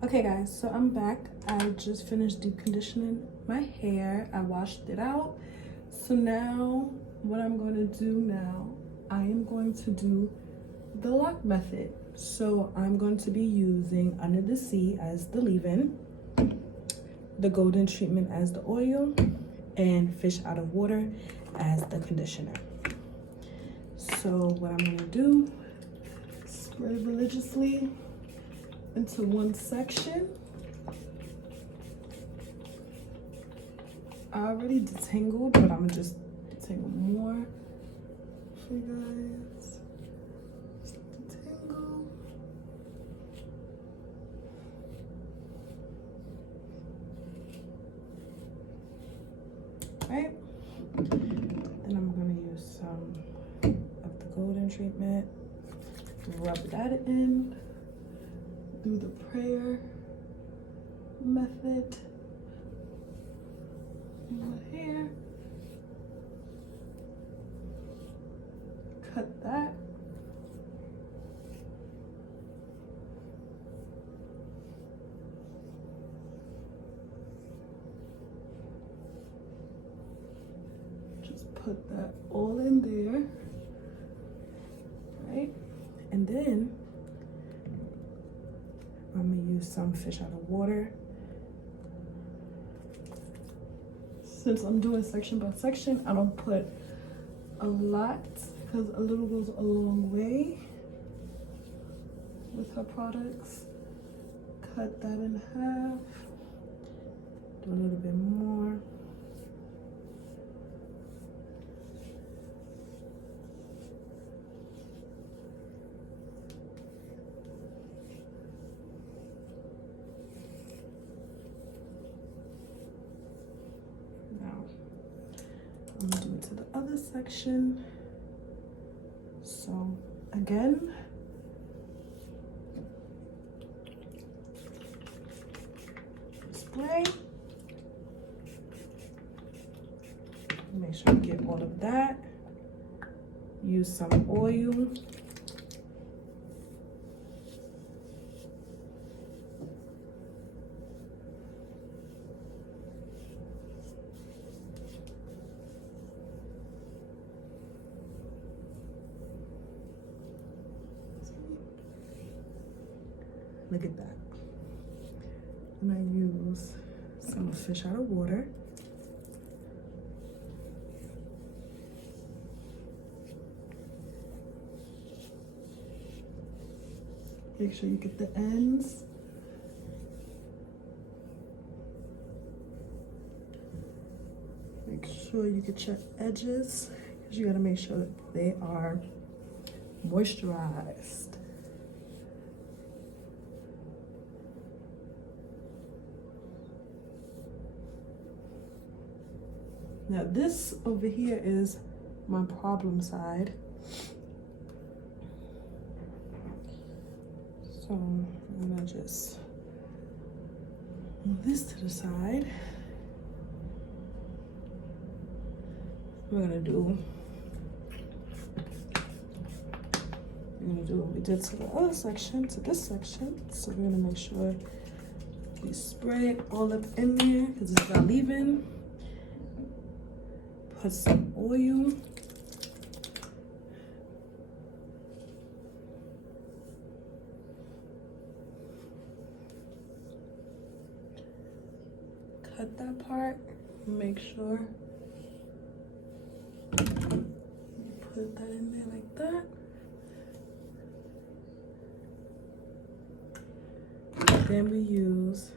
Okay guys, so I'm back. I just finished deep conditioning my hair. I washed it out. So now what I'm going to do now, I am going to do the LOC method. So I'm going to be using Under the Sea as the leave-in, the Golden Treatment as the oil, and Fish Out of Water as the conditioner. So what I'm going to do, spray religiously into one section. I already detangled, but I'm gonna just detangle more for you guys. Just detangle. Right? Then I'm gonna use some of the Golden Treatment, rub that in. Do the prayer method in my hair. Cut that. Just put that all in there, right? And then I'm gonna use some Fish Out of Water. Since I'm doing section by section, I don't put a lot because a little goes a long way with her products. Cut that in half. Do a little bit more. I'm gonna do it to the other section. So again, spray. Make sure you get all of that. Use some oil. Look at that. And I use some Fish Out of Water. Make sure you get the ends. Make sure you get your edges, because you gotta make sure that they are moisturized. Now this over here is my problem side. So I'm gonna just move this to the side. We're gonna do what we did to the other section, to this section. So we're gonna make sure we spray it all up in there because it's our leave-in. Put some oil. Cut that part. Make sure you put that in there like that. Then we use